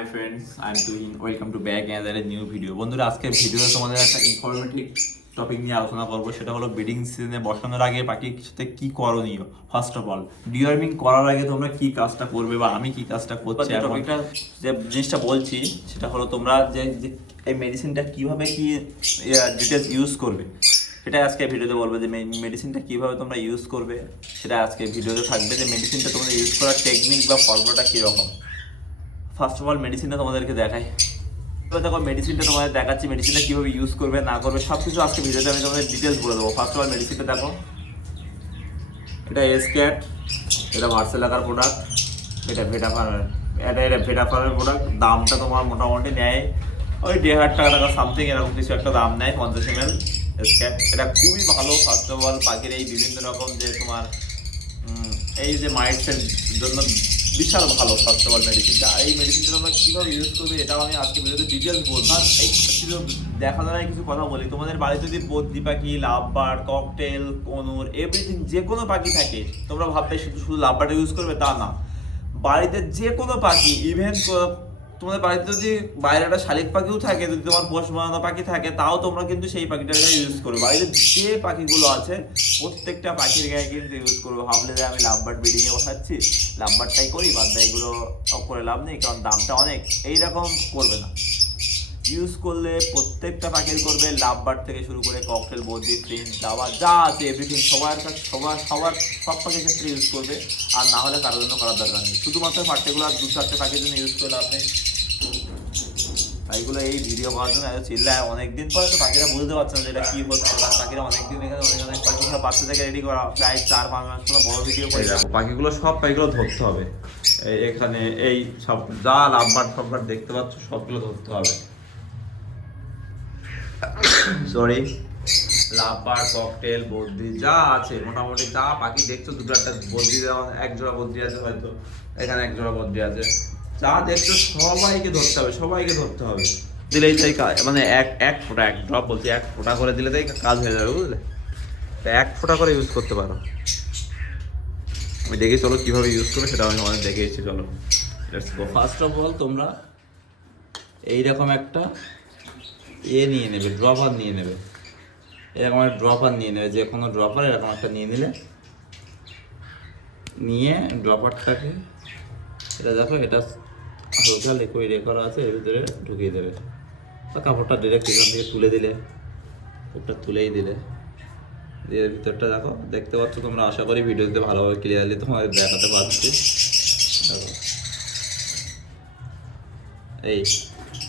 Hi friends I am Tuhin welcome to back another new video বন্ধুরা আজকের ভিডিওতে তোমাদের একটা ইনফরমেটিভ টপিক নিয়ে আলোচনা করব। সেটা হলো ব্রিডিং সিজনে বসানোর আগে পাখির সাথে কি করণীয়? ফার্স্ট অফ অল ডিওয়ার্মিং করার আগে তোমরা কি কাজটা করবে বা আমি কি কাজটা করছি টপিকটা যে জিনিসটা বলছি সেটা হলো তোমরা যে যে এই মেডিসিনটা কীভাবে কি ডিটেলস ইউজ করবে? সেটা আজকে ভিডিওতে বলব যে মেডিসিনটা কীভাবে তোমরা ইউজ করবে? সেটা আজকে ভিডিওতে থাকবে যে মেডিসিনটা তোমরা ইউজ করার টেকনিক বা ফর্মুলাটা কীরকম? ফার্স্ট অফ অল মেডিসিনটা তোমাদেরকে দেখাই। এবার দেখো মেডিসিনটা তোমাদের দেখাচ্ছি। মেডিসিনটা কীভাবে ইউজ করবে, না করবে সব কিছু আজকে ভিডিওতে আমি তোমাদের ডিটেলস বলে দেবো। ফার্স্ট অফ অল মেডিসিনটা দেখো। এটা এস ক্যাট এটা মার্সেলাকার প্রোডাক্ট এটা ভেটা ফার্মের এটা এটা ভেটা ফার্মের প্রোডাক্ট দামটা তোমার মোটামুটি নেয় ওই দেড় হাজার টাকা টাকা সামথিং এরকম কিছু একটা দাম নেয়, পঞ্চাশ এম এল স্ক্যাট এটা খুবই ভালো ফার্স্ট অফ অল পাখির এই বিভিন্ন রকম যে তোমার এই যে মাইটসের জন্য বিশাল ভালো ফার্স্ট অফ অল মেডিসিনটা এই মেডিসিনটা আমরা কীভাবে ইউজ করবে এটাও আমি আজকে ভিডিওতে ডিটেলস বলব। আর দেখা যায় কিছু কথা বলি। তোমাদের বাড়িতে যদি বদ্রি পাখি, লাভবার ককটেল কনুর এভরিথিং যে কোনো পাখি থাকে, তোমরা ভাববে শুধু শুধু লাভবারটা ইউজ করবে তা না। বাড়িতে যে কোনো পাখি ইভেন তোমাদের বাড়িতে যদি বাইরে একটা শালিক পাখিও থাকে, যদি তোমার পোষ বানানো পাখি থাকে, তাও তোমরা কিন্তু সেই পাখিটার গায়ে ইউজ করবে। বাড়িতে যে পাখিগুলো আছে, প্রত্যেকটা পাখির গায়ে কিন্তু ইউজ করব। ভাবলে যে আমি লাভবার্ড ব্রিডিং এ বসাচ্ছি লাভবার্ডটাই করি, বাদ এগুলো করে লাভ নেই, কারণ দামটা অনেক। এইরকম করবে না। ইউজ করলে প্রত্যেকটা পাখির করবে লাভবার থেকে শুরু করে ককটেল বদ্রি প্রিন্স দাবা, যা আছে এভরিথিং সবার কাছে, সবার সবার, সব পাখির ক্ষেত্রে ইউজ করবে। আর না হলে কারোর জন্য করার দরকার নেই। শুধুমাত্র পার্টিকুলার দু চারটে পাখির জন্য ইউজ করে লাভ আপনি তাইগুলো এই ভিডিও করার জন্য এত চিল্লায়। অনেকদিন পরে তো পাখিরা বুঝতে পারছে না যে এটা কি হচ্ছে। কারণ পাখিরা অনেকদিন এখানে অনেক অনেক পাখি সব বাচ্চা থেকে রেডি করা প্রায় চার পাঁচ মাস কোনো বড় ভিডিও করে পাখিগুলো সব পাখিগুলো ধরতে হবে। এখানে এই সব যা লাভবার ফাভবার দেখতে পাচ্ছ সবগুলো ধরতে হবে। সরি লাভবার ককটেল বদ্রি যা আছে মোটামুটি যা পাখি দেখছ দুটো একটা বদ্রি দেওয়া এক জোড়া বদ্রি আছে হয়তো। এখানে এক জোড়া বদ্রি আছে। যা দেখছ সবাইকে ধরতে হবে সবাইকে ধরতে হবে। দিলেই তাই কাজ মানে এক এক ফোঁটা এক ড্রপ বলছি এক ফোঁটা করে দিলে তাই কাজ হয়ে যাবে বুঝলে? তা এক ফোঁটা করে ইউজ করতে পারো। আমি দেখে চলো কীভাবে ইউজ করবে সেটা আমি অনেক দেখে এসেছি চলো ফার্স্ট অফ অল তোমরা এইরকম একটা এ নিয়ে নেবে ড্রপার নিয়ে নেবে। এরকম একটা ড্রপার নিয়ে নেবে যে কোনো ড্রপার এরকম একটা নিয়ে নিলে। নিয়ে ড্রপারটাকে এটা দেখো এটা হালকা লিকুইড এ করা আছে, এর ভিতরে ঢুকিয়ে দেবে। বা কাপড়টা ডিরেক্ট এখান থেকে তুলে দিলে ওটা তুলেই দিলে। দিয়ে ভিতরটা দেখো, দেখতে পাচ্ছ তোমরা, আশা করি ভিডিওতে ভালোভাবে ক্লিয়ারলি তোমাদের দেখাতে পারছি। এই,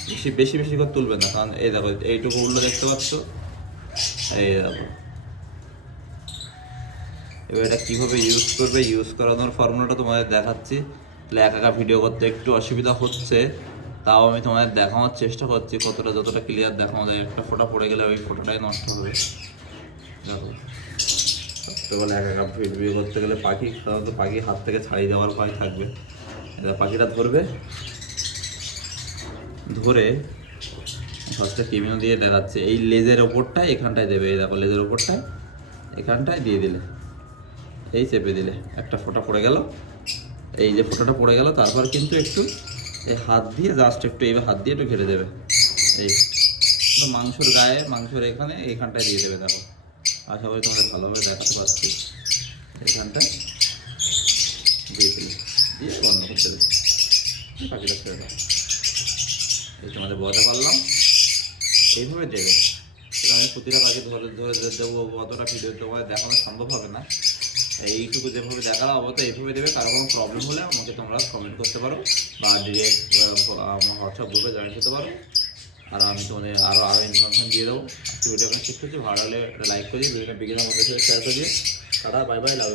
বেশি বেশি বেশি করে তুলবে না, কারণ এই দেখো, এইটুকু উল্লো দেখতে পাচ্ছ? এই দেখো। এবার এটা কীভাবে ইউজ করবে ইউজ করানোর ফর্মুলাটা তোমাদের দেখাচ্ছি। একা একা ভিডিও করতে একটু অসুবিধা হচ্ছে। তাও আমি তোমাদের দেখানোর চেষ্টা করছি কতটা যতটা ক্লিয়ার দেখানো যায়। একটা ফোঁটা পড়ে গেলে ওই ফোটোটাই নষ্ট হবে। দেখো। রাত্রেবেলা একা একা ভিডিও করতে গেলে পাখি সাধারণত পাখি হাত থেকে ছাড়িয়ে যাওয়ার ভয় থাকবে। এবার পাখিটা ধরবে। ধরে ফার্স্টে কেমিও দিয়ে দেখাচ্ছে। এই লেজের ওপরটায় এখানটায় দেবে। এই দেখো লেজের ওপরটায় এখানটায় দিয়ে দিলে। এই চেপে দিলে। একটা ফোঁটা পড়ে গেল। এই যে ফোঁটাটা পড়ে গেল, তারপর কিন্তু একটু এই হাত দিয়ে জাস্ট একটু এইভাবে হাত দিয়ে একটু ঘেরে দেবে। এই মাংসর গায়ে, মাংসর এখানে, এইখানটায় দিয়ে দেবে দেখো। আশা করি তোমাদের ভালোভাবে দেখাতে পারছি। এইখানটায় দিয়ে দিলে, দিয়ে বন্ধ করতে দেবে পাখিটা ছেড়ে দাও। এই তোমাদের বোঝাতে পারলাম। এইভাবে দেবে। আমি প্রতিটা পাখি ধরে ধরে দেবো, অতটা ভিডিও তোমাদের দেখানো সম্ভব হবে না। এইটুকু যেভাবে দেখাল অবস্থা এইভাবে দেবে। কারও কোনো প্রবলেম হলে আমাকে তোমরা কমেন্ট করতে পারো বা ডিরেক্ট আমার হোয়াটসঅ্যাপ গ্রুপে জয়েন করতে পারো। আর আমি তোমাদের আরও আরও ইনফরমেশন দিয়ে দেবো। ভিডিও এখানে শেষ করছি ভালো লাগলে একটা লাইক করে দিই ভিডিওটা বিজ্ঞানের মধ্যে শেয়ার করে দিয়ে টাটা বাই বাই লাভ